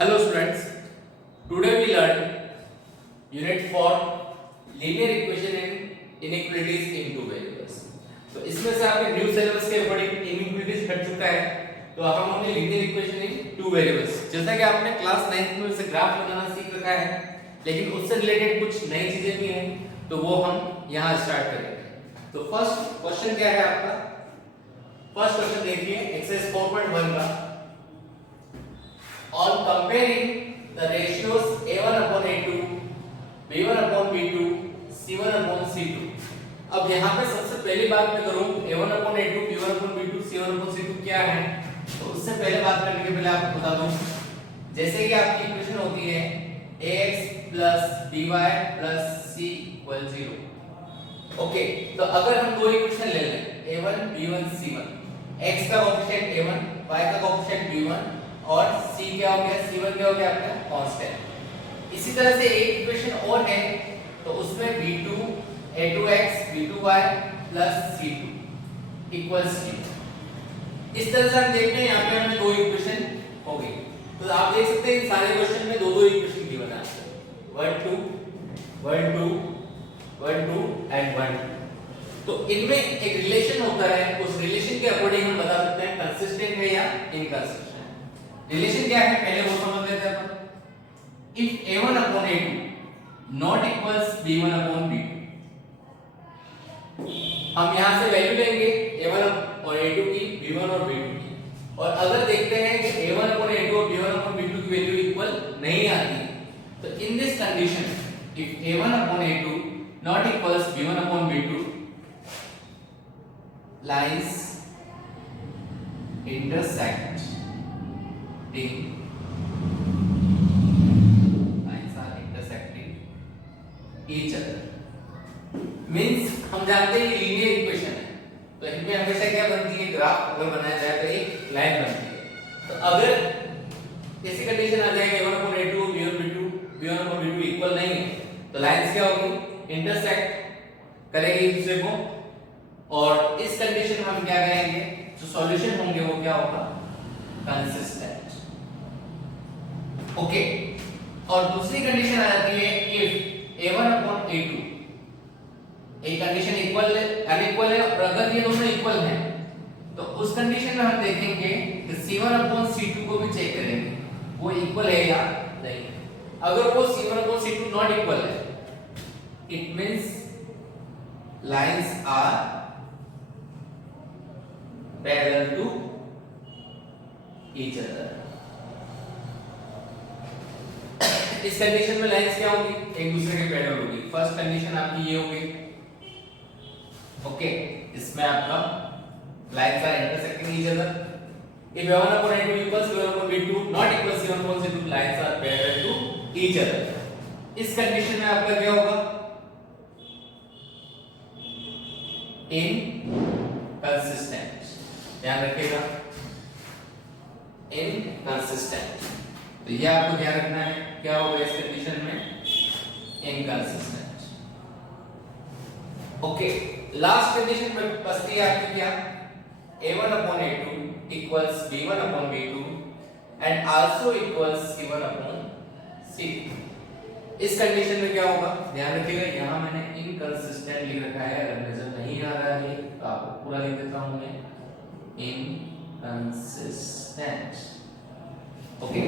Hello students, today we learn unit 4 linear equation and inequalities in two variables. तो इसमें से आपके new syllabus के अकॉर्डिंग इनइक्वालिटीज हट चुका है, तो हम हमने linear equation in two variables, जैसा कि आपने क्लास 9th में से ग्राफ बनाना सीख रखा है, लेकिन उससे रिलेटेड कुछ नई चीजें भी हैं, तो वो हम यहाँ स्टार्ट करेंगे। तो फर्स्ट क्वेश्चन क्या है आपका? फर्स्ट क्वेश्चन देखिए एक्सरसाइज 4.1 का। On comparing the ratios a1 upon a2, b1 upon b2, c1 upon c2। अब यहाँ पे सबसे पहली बात मैं करूँ a1 upon a2, b1 upon b2, c1 upon c2 क्या है, तो उससे पहले बात करने के पहले आपको बता दूँ, जैसे कि आपकी इक्वेशन होती है ax plus by plus c equal 0। Okay, तो अगर हम दो इक्वेशन ले लें a1 b1 c1, x का कोएफिशिएंट a1, y का कोएफिशिएंट b1 और c क्या हो गया, c1 क्या हो गया आपका कांस्टेंट। इसी तरह से एक इक्वेशन और है, तो उसमें b2 a2x b2y c2 equals 0। इस तरह से हम देखते हैं यहाँ पे हमें दो इक्वेशन हो गई। तो आप देख सकते हैं सारे क्वेश्चन में दो दो इक्वेशन की बना है, 1 2 1 2 1 2 एंड 1 2। तो इनमें एक रिलेशन होता है, उस रिलेशन के अकॉर्डिंग हम बता सकते हैं कंसिस्टेंट है या इनकंसिस्टेंट। रिलेशन क्या है पहले वो समझ लेते हैं अपन। If a1 upon a2 not equals b1 upon b2, हम यहां से वैल्यू लेंगे a1 और a2 की, b1 और b2 की, और अगर देखते हैं कि a1 upon a2 और b1 upon b2 की वैल्यू इक्वल नहीं आती, तो in this condition if a1 upon a2 not equals b1 upon b2, lines intersect lines are intersecting each other, means हम जानते हैं ये लीनियर इक्वेशन है, तो इनमें हमेशा क्या बनती है, ग्राफ अगर बनाया जाए तो एक लाइन बनती है। तो अगर ऐसी कंडीशन आ जाए a1 upon a2 b1 upon b2 equal नहीं है, तो लाइंस क्या होगी, इंटरसेक्ट करेंगी एक दूसरे को, और इस कंडीशन में हम क्या कहेंगे, जो सॉल्यूशन होंगे वो क्या होगा, कंसिस्टेंट। ओके, और दूसरी कंडीशन आ जाती है इफ a1 upon a2 एक कंडीशन इक्वल अनइक्वल है, और अगर ये दोनों इक्वल हैं, तो उस कंडीशन में हम देखेंगे कि c1 upon c2 को भी चेक करेंगे वो इक्वल है या नहीं। अगर वो c1 upon c2 not equal है, it means lines are parallel to each other. इस कंडीशन में लाइंस क्या होगी, एक दूसरे के पैरेलल होगी। फर्स्ट कंडीशन आपकी ये होगी, ओके, इसमें आपका lines are intersecting each other. If a1 upon a2 equals b1 upon b2 not equals c1 upon c2, lines are parallel to each other। इस कंडीशन में आपका क्या होगा, इनकंसिस्टेंट, ध्यान रखिएगा, इनकंसिस्टेंट। तो ये आपको ध्यान रखना है, क्या होगा इस कंडीशन में, इनकंसिस्टेंट। ओके, लास्ट कंडीशन में बचती है आपकी क्या, a1 upon a2 equals b1 upon b2 and also equals c1 upon c2। इस कंडीशन में क्या होगा, ध्यान रखिएगा, यहां मैंने इनकंसिस्टेंट लिख रखा है, अगर नजर नहीं आ रहा है तो आपको पूरा लिख देता हूं मैं, इनकंसिस्टेंट। ओके,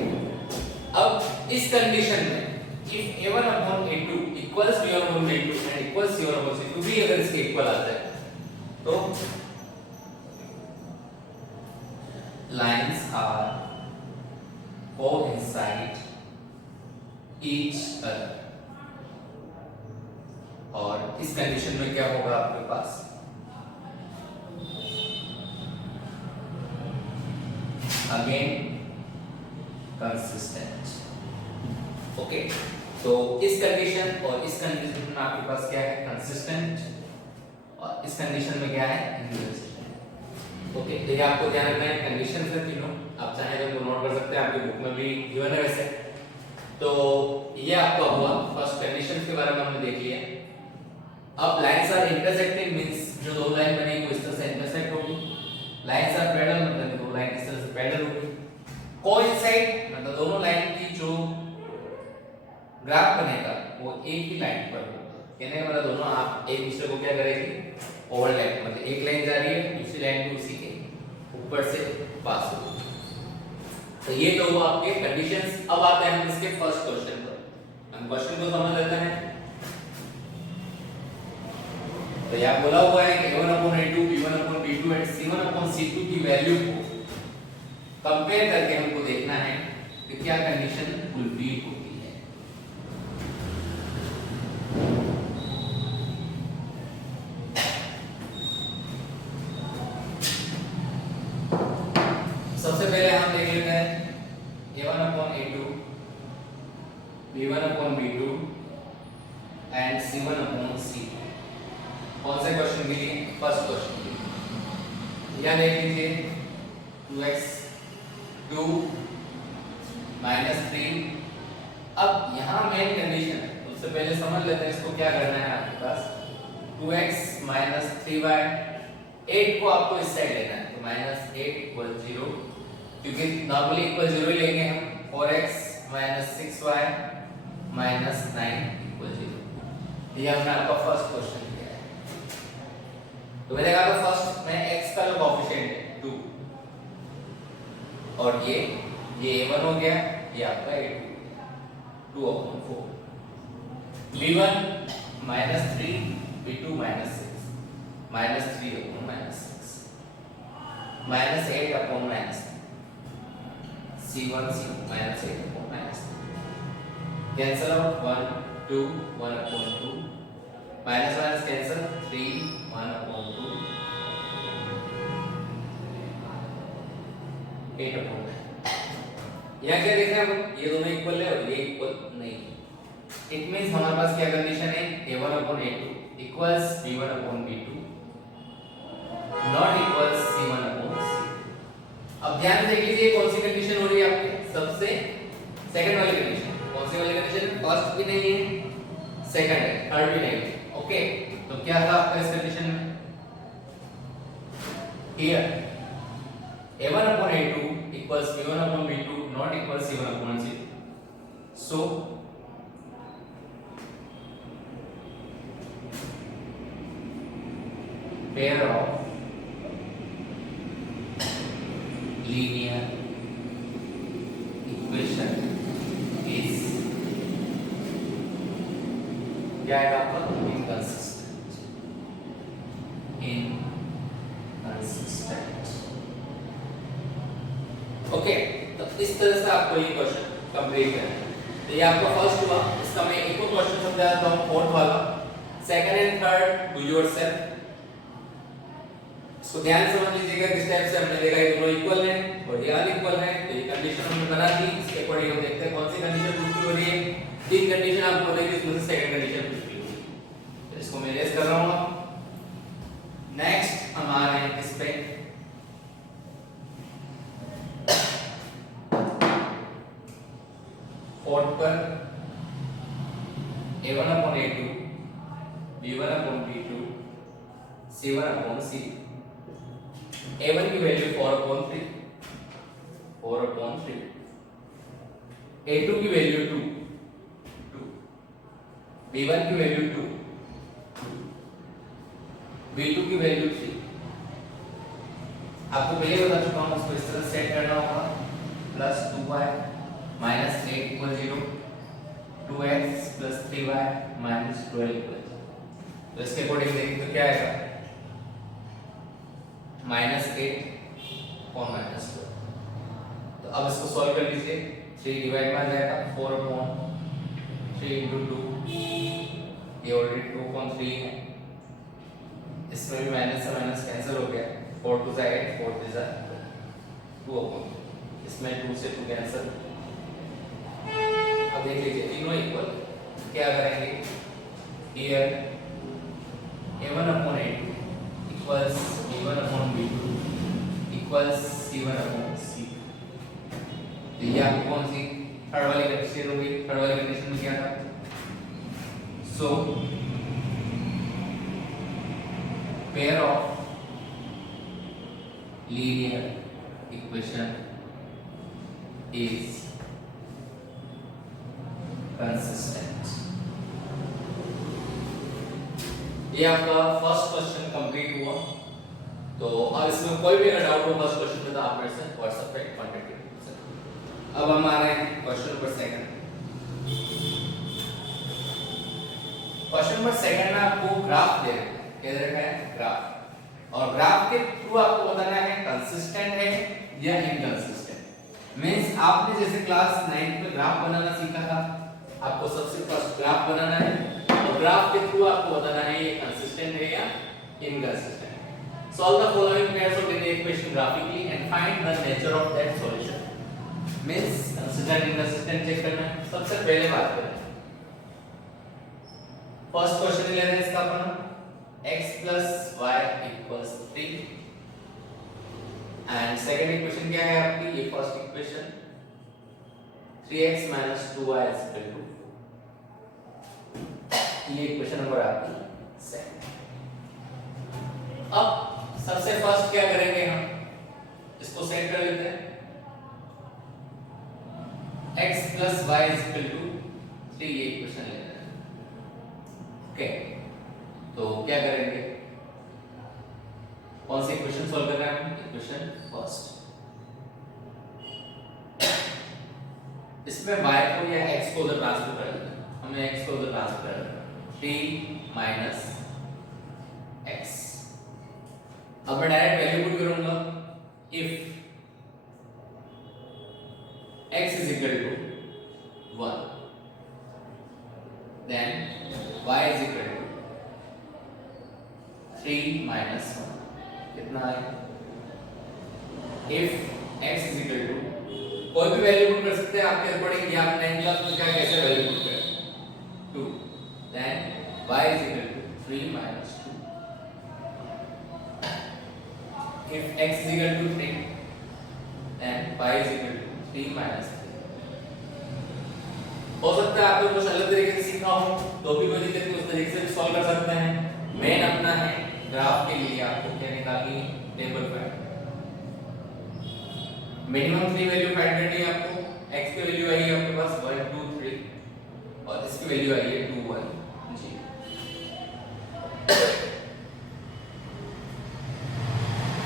अब इस कंडीशन में if a1 upon a2 equals b1 upon b2 and equals c1 upon c2 भी अगर इसके इक्वल आता है, तो lines are coincide each other, और इस कंडीशन में क्या होगा आपके पास, अगेन कंसिस्टेंट। ओके, तो इस कंडीशन और इस कंडीशन में आपके पास क्या है, कंसिस्टेंट, और इस कंडीशन में क्या है, इनकंसिस्टेंट। ओके, तो ये आपको ध्यान रखना है, कंडीशन है तीनों, आप चाहे तो नोट कर सकते हैं, आपकी बुक में भी गिवन है वैसे। तो ये आपका हुआ फर्स्ट कंडीशन के बारे में हमने देख लिया। अब लाइंस आर इंटरसेक्टिंग मींस जो दो लाइन बनेगी वो इस तरह से इंटरसेक्ट होगी, लाइंस आर पैरेलल मतलब दो लाइन इस तरह से पैरेलल होगी, कोइंसाइड मतलब दोनों लाइन की ग्राफ बनेगा वो एक ही लाइन पर होगा। कहने का मतलब दोनों आप एक दूसरे को क्या करेगी, ओवरलैप, मतलब एक लाइन जा रही है दूसरी लाइन भी उसी के ऊपर से पास होगी। तो ये तो हुआ आपके कंडीशंस। अब आते हैं हम इसके फर्स्ट क्वेश्चन पर। हम क्वेश्चन को समझ लेते हैं। तो यहाँ बोला हुआ है कि a1/a2 b1/b2 एंड c1/c2 की वैल्यू को कंपेयर करके हमको देखना है कि क्या कंडीशन फुलफिल होती है। सबसे पहले हम देख लेते हैं a1/a2 b1/b2 एंड c1/c2। कौन से क्वेश्चन के लिए? फर्स्ट क्वेश्चन के लिए। यहां देख लीजिए 2x 2 -3। अब यहां मेन कंडीशन है, उससे पहले समझ लेते हैं इसको क्या करना है। आपके पास 2x - 3y, 8 को आपको इस साइड लेना है, तो -8 = 0, क्योंकि नॉर्मली इक्वल 0 ही लेंगे हम। 4x - 6y - 9 = 0। ये हमने आपका फर्स्ट क्वेश्चन। तो मैंने कहा था फर्स्ट में x का जो कोएफिशिएंट है 2, और ये a1 हो गया, ये आपका a2 2/4। b1 -3 b2 -6 -3/6 -8/9 c1 -8/9 cancel out 1 2 1/2 minus minus cancel 3 1/2 8/9। यहाँ क्या देख रहे हैं हम, ये दोनों इक्वल है और ये इक्वल नहीं। इट मींस हमारे पास क्या कंडीशन है, a1/a2 equals b1/b2 not equals c1/c। अब ध्यान से देख लीजिए कौन सी कंडीशन हो रही है आपके, सबसे सेकंड वाली कंडीशन। कौन सी वाली कंडीशन? फर्स्ट भी नहीं है, सेकंड है, थर्ड भी नहीं है। ओके, तो क्या था आपका इस कंडीशन में? Here a1/a2 equals b1/b2 not equals c1/c2. So pair of linear equation is क्या है आपका? inconsistent। ओके, तो इस तरह से आपको ये क्वेश्चन कंप्लीट करना है। तो ये आपका फर्स्ट हुआ। इसका मैं एक और क्वेश्चन समझा देता हूं, फोर्थ वाला। Second and third do yourself. इसको ध्यान से समझ लीजिएगा किस टाइप से हमने देखा ये दोनों इक्वल हैं और ये अनइक्वल हैं। तो ये कंडीशन हमने बना दी, इसके अकॉर्डिंग हम देखते हैं कौन सी कंडीशन फुलफिल हो रही है। तीन कंडीशन आपको बताइए, इसमें से सेकंड कंडीशन फुलफिल हो रही है। तो इसको मैं रेस कर रहा हूं। नेक्स्ट हम आ रहे हैं इस पे फोर्थ पर a1/a2 b1/b2 c1/c। a1 की वैल्यू 4/3 a2 की वैल्यू 2 b1 की वैल्यू 2 b2 की वैल्यू 3। आपको पहले बता चुका हूं, इसको इस तरह सेट करना होगा +2y -8 = 0 2x + 3y -12 = 0। तो इसके अकॉर्डिंग देखिए तो क्या आएगा -8 और -12। तो अब इसको सॉल्व कर लीजिए। 3 डिवाइड में आ जाएगा 4/3 × 2, ये ऑलरेडी 2/3 है। इसमें भी माइनस से माइनस कैंसिल हो गया, 4 2 = 8 4 3 = 2/3। इसमें 2 से 2 कैंसिल। अब देख लीजिए तीनों इक्वल, क्या करेंगे here a1/a2 equals b1/b2 equals c1/c। तो ये आपको कौन सी थर्ड वाली कंडीशन होगी? थर्ड वाली कंडीशन में क्या था? सो pair of linear equation is consistent. ये आपका फर्स्ट क्वेश्चन कंप्लीट हुआ। तो अब इसमें कोई भी अगर डाउट हो फर्स्ट क्वेश्चन में तो आप मेरे से व्हाट्सएप पे कांटेक्ट कर सकते हैं। अब हम आ रहे हैं question number second. Question number second में आपको ग्राफ दे रखा है ग्राफ, और ग्राफ के थ्रू आपको बताना है कंसिस्टेंट है या इनकंसिस्टेंट। मींस आपने जैसे क्लास 9 में ग्राफ बनाना सीखा था, आपको सबसे फर्स्ट ग्राफ बनाना है और ग्राफ के थ्रू आपको बताना है ये कंसिस्टेंट है या inconsistent. Solve the following pairs of linear equation graphically and find the nature of that solution. Means consistent inconsistent check करना है। सबसे पहले बात करें, फर्स्ट क्वेश्चन ले रहे हैं इसका अपन x plus y equals 3 and second equation क्या है आपकी, ये first equation 3x minus 2y is equal to 4। ये इक्वेशन नंबर आपकी सेकंड। अब सबसे फर्स्ट क्या करेंगे, हम इसको सेट कर लेते हैं। x plus y is equal to 3 ये इक्वेशन ले रहे हैं। ओके, तो क्या करेंगे, कौन सी इक्वेशन सॉल्व कर रहे हैं हम, इक्वेशन फर्स्ट। इसमें y को या x को उधर ट्रांसफर कर देते हैं, हमने x को उधर ट्रांसफर कर दिया 3 माइनस x। अब मैं डायरेक्ट वैल्यू पुट करूंगा, if x is equal to 1 then y is equal to 3 minus 1 कितना है। if x is equal to कोई भी वैल्यू पुट कर सकते हैं आपके अकॉर्डिंग, कि आप 9 क्लास में क्या कैसे वैल्यू पुट करें 2 then y is equal to 3 minus 2। if x is equal to 3 then y is equal to 3 minus 3। हो सकता है आपको कुछ अलग तरीके से सीखना हो तो भी कोई दिक्कत नहीं, उस तरीके से भी सॉल्व कर सकते हैं। मेन अपना है ग्राफ के लिए आपको क्या निकालनी है, table find. Minimum 3 value find करनी है आपको। x की वैल्यू आई है आपके पास 1 2 3 और इसकी वैल्यू आई है 2 1 जी।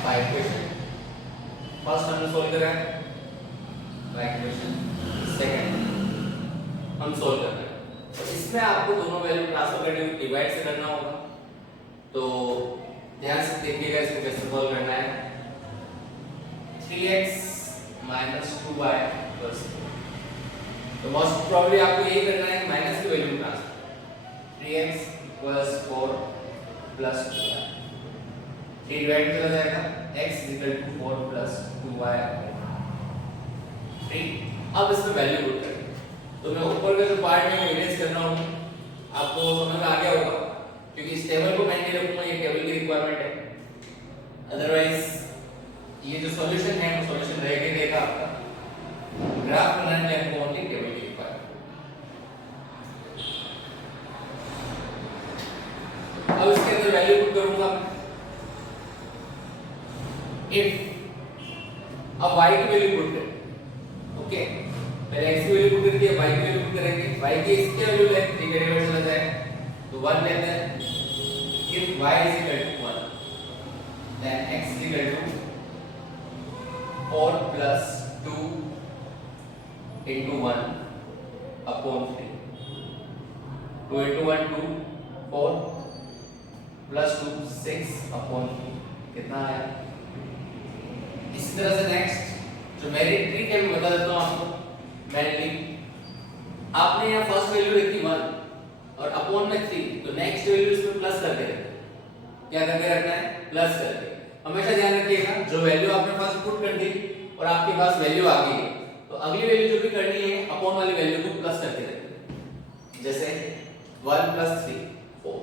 फाइव क्वेश्चन फर्स्ट हमने सॉल्व करा है, राइट क्वेश्चन सेकंड हम सॉल्व कर रहे हैं। तो इसमें आपको दोनों वैल्यू ट्रांसफर करने को डिवाइड से करना होगा, तो ध्यान से देखिएगा इसको कैसे सॉल्व करना है। 3x minus 2y plus 4, तो मोस्ट प्रोबब्ली आपको यही करना है, माइनस की value transfer 3x plus 4 plus 2y, 3 divide चला जाएगा, x is equal to 4 plus 2y 3। अब इसमें वैल्यू पुट करें, तो मैं ऊपर का जो पार्ट है वो इरेज कर रहा हूँ, आपको समझ में आ गया होगा, क्योंकि इस टेबल को मैं नहीं रखूंगा, ये टेबल की रिक्वायरमेंट है। अदरवाइज ये जो सॉल्यूशन है वो सॉल्यूशन रहेगा आपका, ग्राफ बनाने में आपको ओनली टेबल की रिक्वायरमेंट। अब इसके अंदर वैल्यू पुट करूंगा, इफ अब y की वैल्यू पुट करें, ओके पहले x की वैल्यू पुट करके y की वैल्यू पुट करेंगे। y की इसकी वैल्यू लेते हैं, 3 का डिवाइड चला जाए तो 1 लेते हैं। if y is equal to 1 then x is equal to 4 plus 2 into 1 upon 3। 2 into 1 2 4 plus 2 6 upon 3 कितना आया। इसी तरह से नेक्स्ट जो मेरी ट्रिक है मैं बता देता हूँ आपको। मेनली आपने यहाँ फर्स्ट वैल्यू रखी 1 और अपॉन में 3, तो नेक्स्ट वैल्यू इसमें प्लस करके रखना है। क्या करके रखना है, प्लस करके। हमेशा ध्यान रखिएगा जो वैल्यू आपने फर्स्ट पुट कर दी और आपके पास वैल्यू आ गई है, तो अगली वैल्यू जो भी करनी है अपॉन वाली वैल्यू को प्लस करके रखिए। जैसे 1 plus 3 4,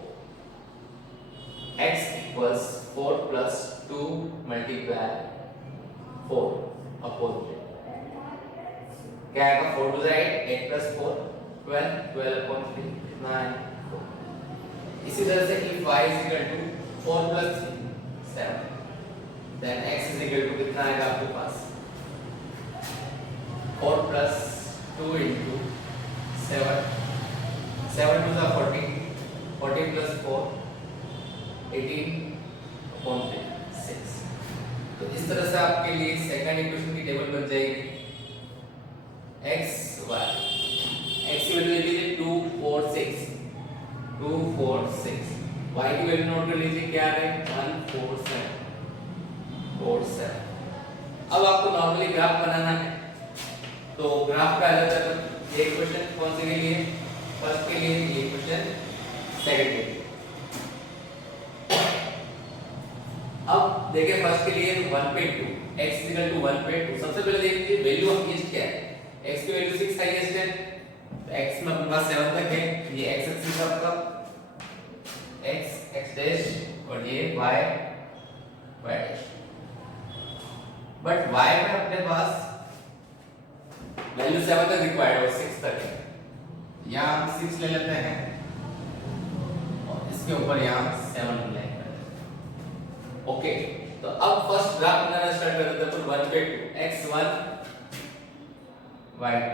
x equals 4 plus 2 multiply 4 upon 3। क्या आएगा, 4 to the 8 plus 4 12 12 upon 3 कितना है 4। इसी तरह से if y is equal to 4 plus 3 7 then x is equal to कितना आएगा आपके पास 4 plus 2 into 7 7 2 जा 40, 40 plus 4 18 upon 6। तो इस तरह से आपके लिए सेकंड इक्वेशन की टेबल बन जाएगी x y। x की वैल्यू ले लीजिए 2 4 6, 2 4 6। y की वैल्यू नोट कर लीजिए क्या है 1 4 7 4 7। अब आपको नॉर्मली ग्राफ बनाना है, तो ग्राफ का अलग अलग ये इक्वेशन कौन से के लिए, फर्स्ट के लिए ये इक्वेशन, सेकंड के लिए। अब देखिए फर्स्ट के लिए 1 पे 2 x 1 पे 2। सबसे पहले देखिए वैल्यू ऑफ ईस्ट क्या है, x की वैल्यू 6 हाईएस्ट है, तो x में अपने पास 7 तक है, ये x एक्सिस आपका x x डैश और ये y y dash. But y में अपने पास वैल्यू 7 तक रिक्वायर्ड और 6 तक है, यहाँ हम 6 ले लेते हैं और इसके ऊपर यहाँ 7 ले लेते हैं। ओके, तो अब फर्स्ट ग्राफ बनाना स्टार्ट कर देते हैं। तो 1 पे 2 x1 y2,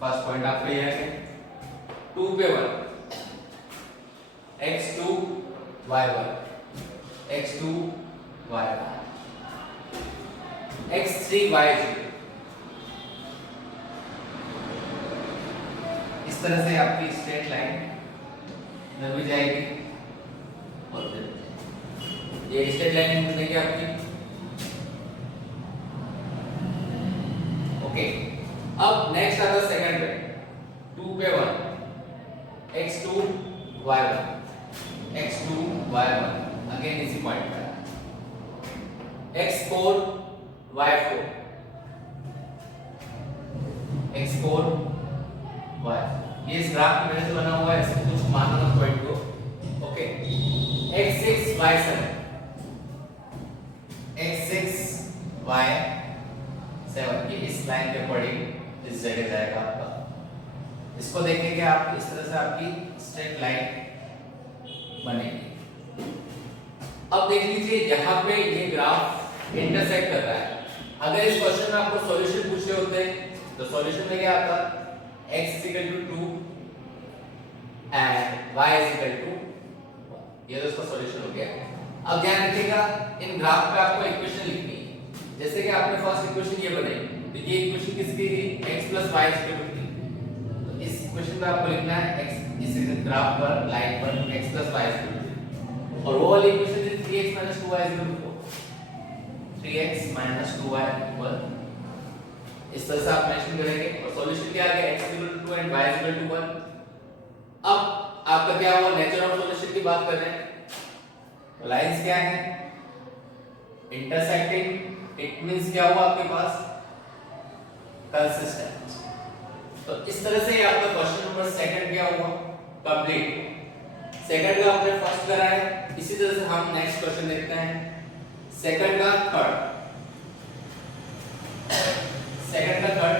फर्स्ट पॉइंट आपका ये है। 2 पे 1 x2 y1, x2 y1, x3 y0। इस तरह से आपकी स्ट्रेट लाइन इधर भी जाएगी और फिर ये स्ट्रेट लाइन बनेगी आपकी। ओके, अब नेक्स्ट आता है सेकंड पे 2 पे 1 x2 y1, x2 y1 again इसी पॉइंट पे x4 y4, x4 y। ये इस ग्राफ में मैंने बना हुआ है, इसको कुछ मानना मत पॉइंट को। Okay, x6 y7, x6 y7 ये इस लाइन पे पड़ी इस जगह जाएगा आपका। इसको देखेंगे आप, इस तरह से आपकी स्ट्रेट लाइन बनेगी। अब देख लीजिए यहाँ पे ये ग्राफ इंटरसेक्ट कर रहा है। अगर इस क्वेश्चन में आपको सॉल्यूशन पूछे होते तो सॉल्यूशन में क्या आता, x is equal to 2 and y is equal to 1। ये तो इसका सॉल्यूशन हो गया। अब ध्यान रखिएगा इन ग्राफ पे आपको इक्वेशन लिखनी है। जैसे कि आपने फर्स्ट इक्वेशन ये बनाई, तो ये इक्वेशन किसकी थी, x plus y is equal to 3। तो इस इक्वेशन में आपको लिखना है x इस ग्राफ पर लाइन पर x plus y is equal to 3 और वो वाली इक्वेशन थी 3x minus 2y is equal to 4। 3x minus 2y equal, इस तरह से आप मेंशन करेंगे और सॉल्यूशन क्या आ गया, x equal to 2 and y equal to 1। अब आपका क्या हुआ, नेचर ऑफ सॉल्यूशन की बात कर रहे हैं, तो लाइंस क्या है, इंटरसेक्टिंग। इट मींस क्या हुआ आपके पास, कंसिस्टेंट। तो इस तरह से आपका क्वेश्चन नंबर सेकंड क्या हुआ, कंप्लीट। सेकंड का आपने फर्स्ट करा है, इसी तरह से हम नेक्स्ट क्वेश्चन देखते हैं सेकंड का थर्ड। सेकंड का थर्ड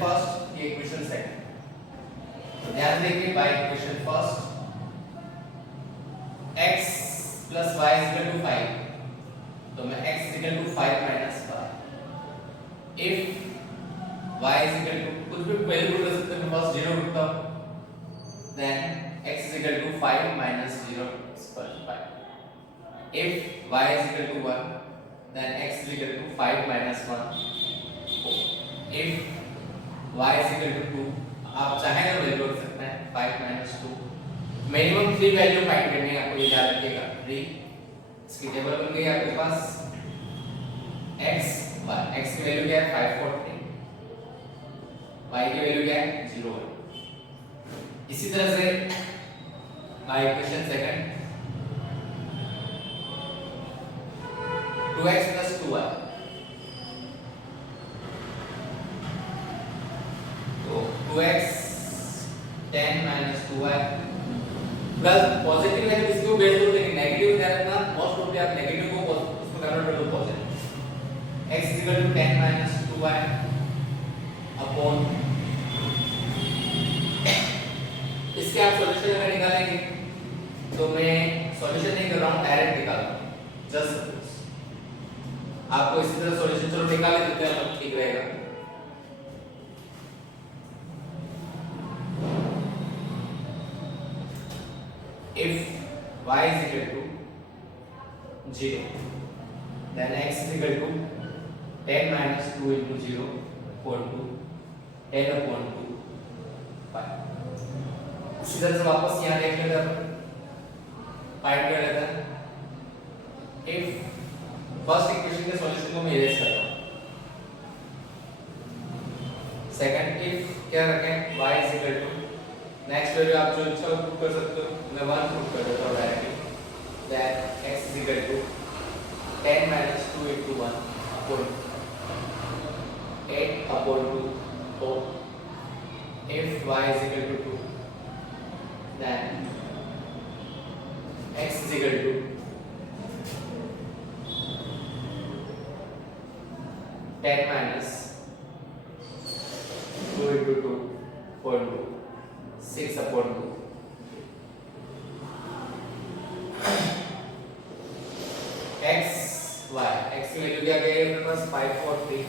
फर्स्ट, ये इक्वेशन सेकंड। तो ध्यान देखिए by equation first x plus y is equal to 5, तो मैं x is equal to 5 minus 5 if y is equal to कुछ भी वैल्यू पुट कर सकते हैं, मैं बस 0 रखता हूं, then x is equal to 5 minus 0 is equal to 5। if y is equal to 1 then x is equal to 5 minus 1 4। if y is equal to 2, आप चाहे तो वैल्यू रख सकते हैं 5 minus 2। मिनिमम 3 वैल्यू फाइंड करनी है आपको, ये याद रखिएगा 3। इसकी टेबल बन गई आपके पास x y, x की वैल्यू क्या है 5 4 3, y की वैल्यू क्या है 0 1। इसी तरह से by equation second 2x plus 2y, तो 2x 10 minus 2y plus positive value किसको बेस करो, लेकिन नेगेटिव ध्यान रखना, मोस्ट ऑफ आप नेगेटिव को उसमें कन्वर्ट कर दो positive. x is equal to 10 minus 2y आपको इसी तरह सॉल्यूशन चलो निकाल देते हैं, तब ठीक रहेगा। If y is equal to 0, then x is equal to 10 minus 2 into 0 equal to 10 upon 2 pi। इसी तरह से वापस यहाँ देख लेते हैं, फाइंड कर लेते हैं। If फर्स्ट इक्वेशन के सॉल्यूशन को मैं इरेज करता हूँ, सेकंड इफ क्या रखें y is equal to, next value आप जो इच्छा पुट कर सकते हो, मैं 1 पुट कर देता हूँ directly, that x is equal to 10 minus 2 into 1 upon 8 upon 2, so if y is equal to 2, then x is equal to 10 minus 2 into 2 upon 2, 6 upon 2। x की वैल्यू क्या गई अपने पास 5 4 3,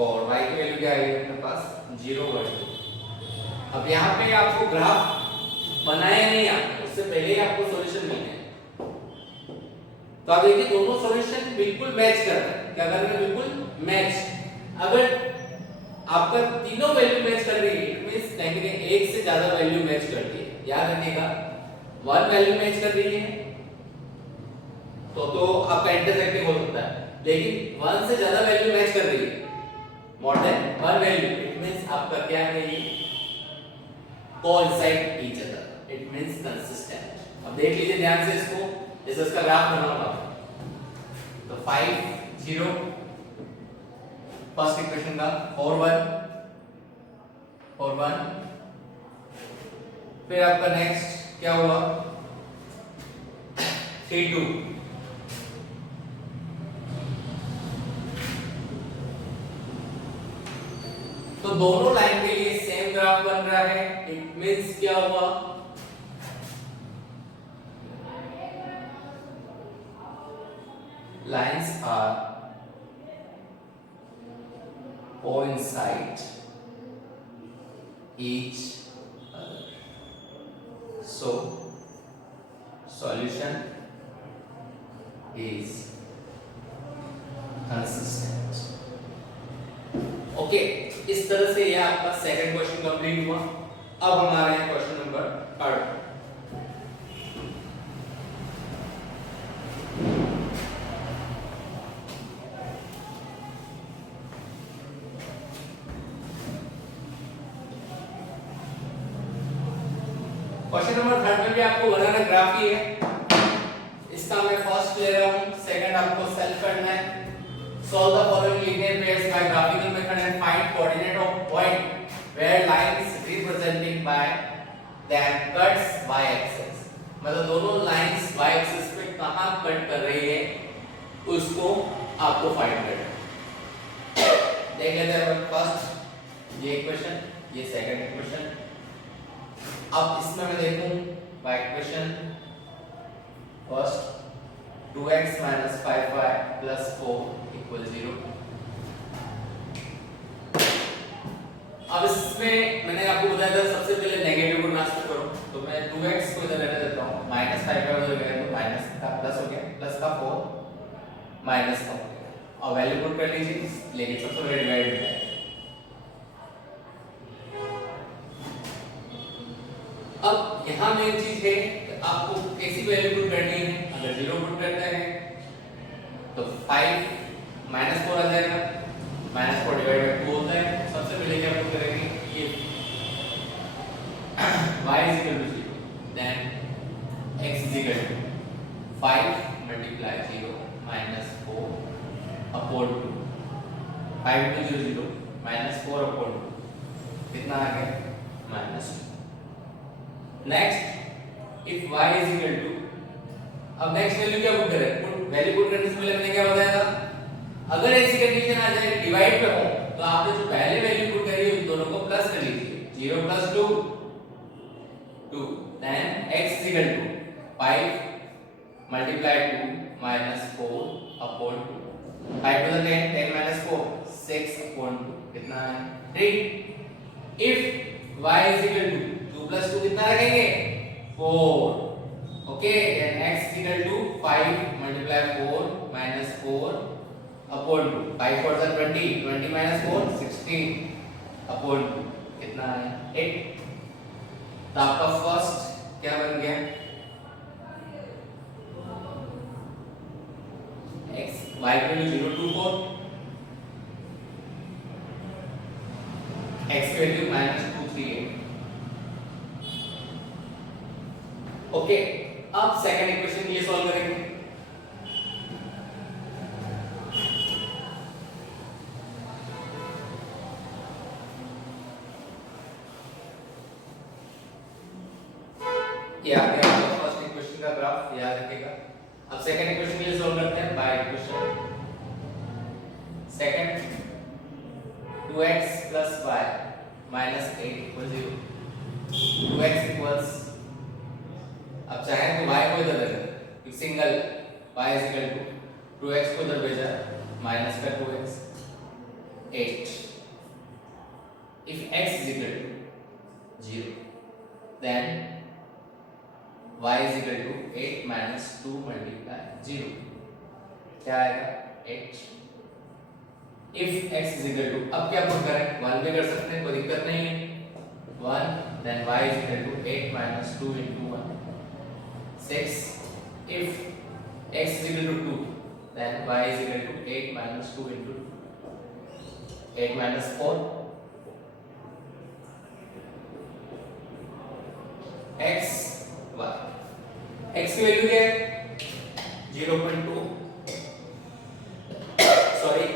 और y की वैल्यू क्या आई अपने पास 0 1 2। अब यहाँ पे आपको ग्राफ बनाया नहीं आता, उससे पहले ही आपको सॉल्यूशन मिल गया। तो आप देखिए दोनों सॉल्यूशन बिल्कुल मैच कर रहे हैं, क्या कर रहे हैं, बिल्कुल मैच। अगर आपका तीनों वैल्यू मैच कर रही है, इट मींस कहेंगे एक से ज्यादा वैल्यू मैच कर रही है, याद रखिएगा 1 वैल्यू मैच कर रही है तो आपका इंटरसेक्टिंग हो सकता है, लेकिन 1 से ज्यादा वैल्यू मैच कर रही है, more than 1 value, it means आपका क्या है, ये coincide each other, it means consistent. अब देख लीजिए ध्यान से इसको, जैसे इसका ग्राफ बनाऊंगा तो 5 0 फर्स्ट इक्वेशन का, 4 1 4 1, फिर आपका नेक्स्ट क्या हुआ 3 2, तो दोनों लाइन के लिए सेम ग्राफ बन रहा है, इट मींस क्या हुआ, lines are coincide each other, so solution is consistent। Okay, इस तरह से यह आपका सेकंड क्वेश्चन कंप्लीट हुआ। अब हम आ रहे हैं क्वेश्चन नंबर 3। क्वेश्चन नंबर 3 में भी आपको बनाना ग्राफ ही है, इसका मैं फर्स्ट ले रहा हूं, सेकंड आपको सेल्फ करना है। Solve the following linear pairs by graphical method and find coordinate of point where line is representing by that cuts y axis, मतलब दोनों लाइंस y एक्सिस पे कहां कट कर रही है उसको आपको फाइंड करना है। देख लेते हैं फर्स्ट ये इक्वेशन, ये सेकंड इक्वेशन। अब इसमें मैं देखूं by equation first 2x minus 5y plus 4 equal 0। अब इसमें मैंने आपको बताया था सबसे पहले नेगेटिव को ट्रांसफर करो, तो मैं 2x को इधर रहने देता हूँ, -5y उधर गया तो माइनस का प्लस हो गया, प्लस का 4 माइनस का हो गया, और वैल्यू पुट कर लीजिए, लेकिन सबसे पहले डिवाइड होता है। अब यहाँ मेन चीज है कि आपको कैसी वैल्यू पुट करनी है। अगर 0 पुट करते हैं तो 5 -4 आ जाएगा, -4 डिवाइड बाय 2 होता है। सबसे पहले क्या पुट करेंगे कि y is equal to 0, then x is equal to 5 multiply 0 minus 4 upon 2, 5 into 0 0 minus 4 upon 2, कितना आ गया -2। Next if y is equal to, अब नेक्स्ट वैल्यू क्या पुट करें, वैल्यू पुट करने से पहले मैंने क्या बताया था, अगर ऐसी कंडीशन आ जाए डिवाइड पे हो तो आपने जो पहले वैल्यू पुट करी है उन दोनों को प्लस कर लीजिए, 0 plus 2 2, then x is equal to 5 multiply multiply 2 minus 4 upon 2, 5 to the 10, 10 minus 4 6 upon 2 कितना है 3। If y is equal to 2 plus 2 कितना रखेंगे 4, okay then x is equal to 5 multiply 4 minus 4 upon 2, 5 4 जा 20, 20 माइनस 4 16 अपॉन 2 कितना है 8। तो आपका first क्या बन गया x y की वैल्यू 0 2 4, x की वैल्यू -2 3 8। ओके अब सेकंड इक्वेशन ये सॉल्व करेंगे। ये आ गया आपका फर्स्ट इक्वेशन का ग्राफ, याद रखिएगा। अब सेकंड इक्वेशन के लिए सॉल्व करते हैं by equation. Second 2x plus y minus 8 equals 0, 2x equals, अब चाहे तो y को इधर रखें, एक single y is equal to 2x को इधर भेजा माइनस का 2x 8। if x is equal to 0 then y is equal to 8 minus 2 multiply 0, क्या आएगा 8। if x is equal to, अब क्या पुट करें 1 भी कर सकते हैं कोई दिक्कत नहीं है 1, then y is equal to 8 minus 2 into 1 6। if x is equal to 2 then y is equal to 8 minus 2 into 8 minus 4 x y। x की वैल्यू क्या है 0.2, सॉरी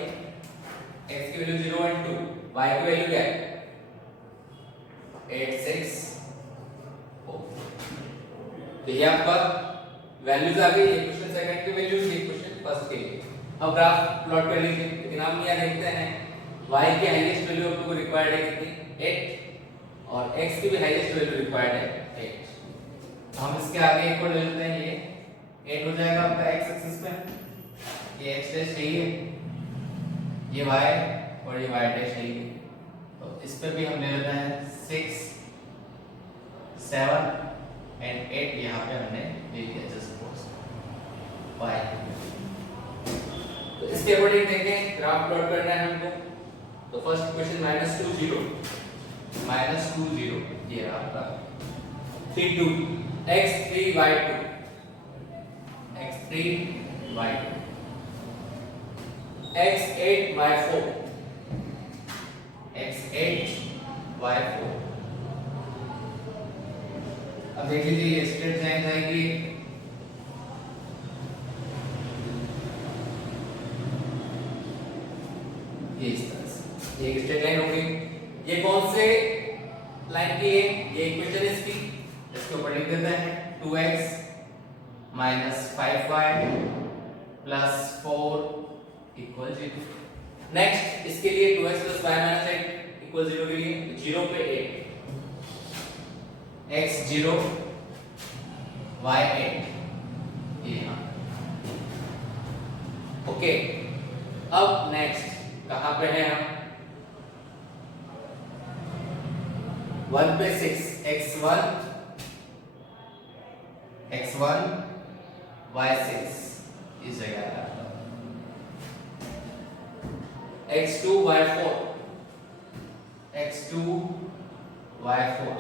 x की वैल्यू 0.2, y की वैल्यू क्या है 8 6। तो ये आपका वैल्यूज आ गई, इक्वेशन सेकंड की वैल्यूज, इक्वेशन फर्स्ट के लिए। अब ग्राफ प्लॉट कर लीजिए, इनाम में देखते हैं y की हाईएस्ट वैल्यू आपको रिक्वायर्ड है कितनी 8 और x की भी हाईएस्ट वैल्यू रिक्वायर्ड है 8। हम इसके आगे एक और ले लेते हैं, ये 8 हो जाएगा आपका x एक्सिस पे, ये x डैश यही है, ये y और ये y डैश यही है। तो इस पे भी हम ले लेते हैं 6 7 एंड 8, यहाँ पे हमने ले लिया जस्ट सपोज y। तो इसके अकॉर्डिंग देखें ग्राफ प्लॉट करना है हमको। तो फर्स्ट इक्वेशन -2 0 -2 0, ये रहा आपका 3 2 x 3 y 2 x 3 y 2 x 8 y 4 x 8 y 4। अब देख लीजिए ये स्ट्रेट लाइन आएगी, ये इस तरह से एक स्ट्रेट लाइन होगी। ये कौन से लाइन की है, ये इक्वेशन है इसकी, इसके ऊपर लिख देते हैं 2x minus 5y plus 4 equal 0। Next इसके लिए 2x plus y minus 8 equal 0 के लिए 0 पे 8, x 0 y 8, ये यहाँ। ओके अब नेक्स्ट कहाँ पे है हम 1 पे 6 x1 y6 इस जगह x2 y4 x2 y4।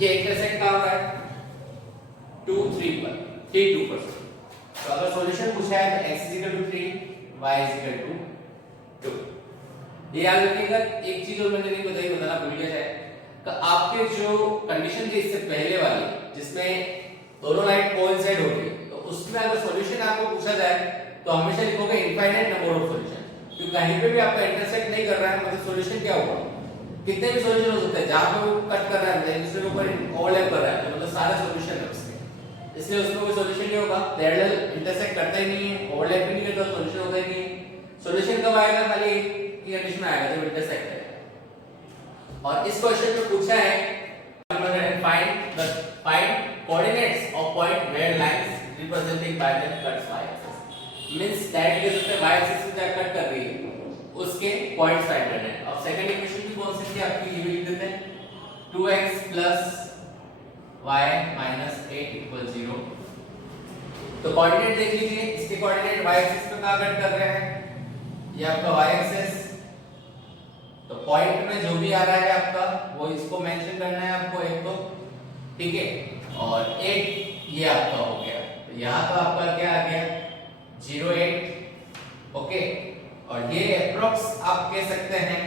ये इंटरसेक्ट कहाँ हो रहा है 2 3 पर 3 2 पर। तो अगर सॉल्यूशन पूछा है तो x 3 y 2। ये याद रखिएगा। एक चीज और मैंने नहीं बताई, बताना भूल गया है कि आपके जो कंडीशन थी इससे पहले वाली जिसमें दोनों लाइन कोइंसाइड हो रही, तो उसमें अगर सॉल्यूशन आपको पूछा जाए तो हमेशा लिखोगे इनफाइनाइट नंबर ऑफ सॉल्यूशन, क्योंकि कहीं पे भी आपका इंटरसेक्ट नहीं कर रहा है मतलब सॉल्यूशन क्या होगा, कितने भी सॉल्यूशन हो सकते हैं। जहां पे वो कट कर रहा है मतलब दूसरे के ऊपर ओवरलैप कर रहा है तो मतलब सारा सॉल्यूशन है उसके, इसलिए उसमें कोई सॉल्यूशन नहीं होगा। पैरेलल इंटरसेक्ट करता ही नहीं है, ओवरलैप भी नहीं करता, सॉल्यूशन होता ही नहीं है। सॉल्यूशन कब आएगा, खाली की कंडीशन में आएगा जब इंटरसेक्ट करेगा। और इस क्वेश्चन में पूछा है find coordinates of point where lines representing by the cuts y axis. Means directly कह सकते हैं y एक्सिस से क्या कट कर रही है उसके पॉइंट्स फाइंड करने हैं। अब सेकंड इक्वेशन भी कौन सी थी आपकी, ये भी लिख देते हैं 2x y - 8 = 0। तो कोऑर्डिनेट देख लीजिए, इसके कोऑर्डिनेट y एक्सिस पे कहां कट कर रहे हैं, ये आपका y एक्सिस। तो पॉइंट में जो भी आ रहा है आपका वो इसको मेंशन करना है आपको एक तो, ठीक है। और 8 ये आपका हो गया, तो यहां तो आपका क्या आ गया 0.8, ओके। और ये एप्रोक्स आप कह सकते हैं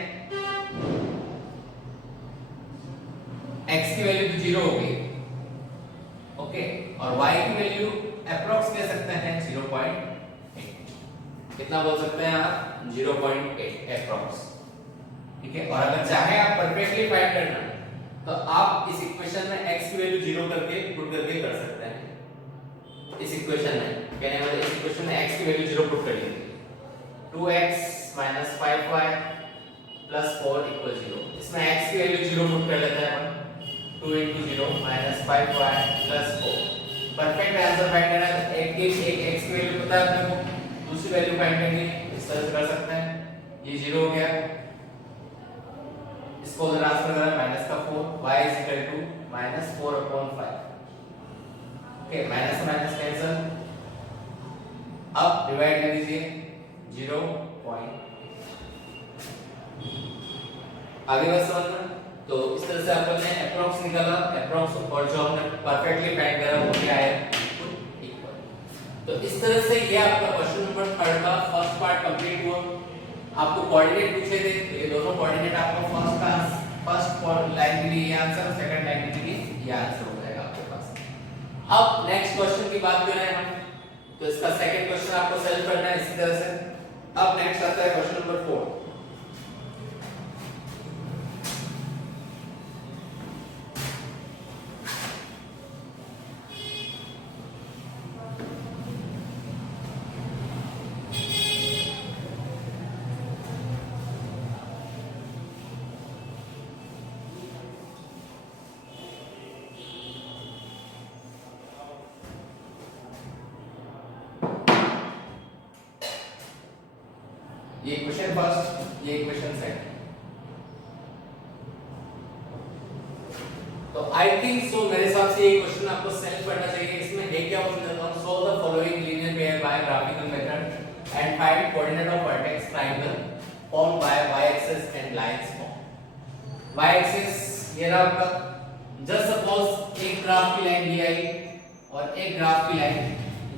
x की वैल्यू तो 0 हो गई, ओके। और y की वैल्यू एप्रोक्स कह सकते हैं 0.8। कितना बोल सकते हैं आप 0.8 एप्रोक्स, ठीक है। और अगर चाहे आप परफेक्टली फाइंड करना तो आप इस इक्वेशन में x की वैल्यू 0 करके पुट करके कर सकते हैं। इस इक्वेशन में कहने वाले इस इक्वेशन में x की वैल्यू 0 पुट कर लीजिए, 2x - 5y + 4 = 0। इसमें x की वैल्यू 0 पुट कर लेते हैं हम, 2 × 0 - 5y + 4। परफेक्ट आंसर फाइंड करना है तो एक x की वैल्यू पता है अपने को, दूसरी वैल्यू फाइंड करनी है, इस तरह से कर सकते हैं। ये 0 हो गया, इसको ट्रांसफर करना -4, y = -4/5, okay. Minus minus cancel, अब डिवाइड कर दीजिए 0. आगे बस समझना। तो इस तरह से अपन ने एप्रोक्स निकाला, एप्रोक्स और जो हमने परफेक्टली फाइंड करा वो क्या है इक्वल। तो इस तरह से ये आपका क्वेश्चन नंबर 3 का फर्स्ट पार्ट कंप्लीट हुआ। आपको कोऑर्डिनेट पूछे थे, ये दोनों कोऑर्डिनेट आपको फर्स्ट लाइन के लिए ये आंसर और सेकंड लाइन के लिए ये आंसर हो जाएगा आपके पास। अब नेक्स्ट क्वेश्चन की बात करें हम, तो इसका सेकंड क्वेश्चन आपको सॉल्व करना है इसी तरह से। अब नेक्स्ट आता है क्वेश्चन नंबर 4। ये क्वेश्चन फर्स्ट, ये क्वेश्चन सेकंड। तो आई थिंक सो मेरे हिसाब से ये क्वेश्चन आपको सॉल्व करना चाहिए। इसमें है क्या, solve the following linear pair bye graphical method and find coordinate of vertex triangle form by y axis and lines form. y axis ये रहा आपका, जस्ट सपोज एक ग्राफ की लाइन ये आई और एक ग्राफ की लाइन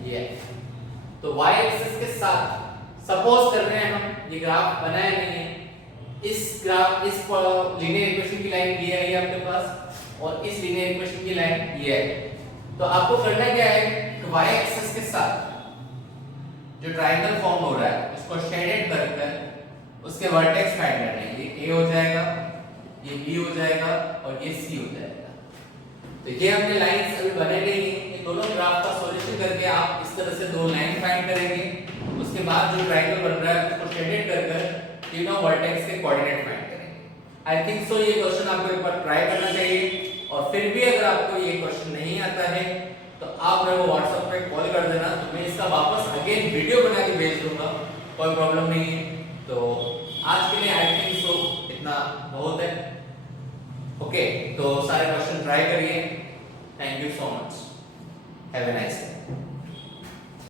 ये आई। तो y एक्सिस के साथ सपोज कर रहे हैं हम, ये ग्राफ बनाया नहीं है, इस लीनियर इक्वेशन की लाइन ये है आपके पास और इस लीनियर इक्वेशन की लाइन ये है। तो आपको करना क्या है कि y एक्सिस के साथ जो ट्रायंगल फॉर्म हो रहा है उसको शेडेड कर उसके वर्टेक्स फाइंड करने हैं। ये a हो जाएगा, ये b हो जाएगा और ये c हो जाएगा। तो ये हमने लाइंस अभी बने नहीं है, ये दोनों ग्राफ का सॉल्यूशन करके आप इस तरह से दो लाइन फाइंड करेंगे। उसके बाद जो ट्रायंगल बन रहा है उसको शेडेड कर तीनों वर्टेक्स के कोऑर्डिनेट फाइंड करेंगे। आई थिंक सो ये क्वेश्चन आपको एक बार ट्राई करना चाहिए। और फिर भी अगर आपको ये क्वेश्चन नहीं आता है तो आप मेरे को व्हाट्सएप पे कॉल कर देना, तो मैं इसका वापस अगेन वीडियो बना के भेज दूंगा, कोई प्रॉब्लम नहीं है। तो आज के लिए आई थिंक सो इतना बहुत है, ओके। तो सारे क्वेश्चन ट्राई करिए। Thank you so much, have a nice day.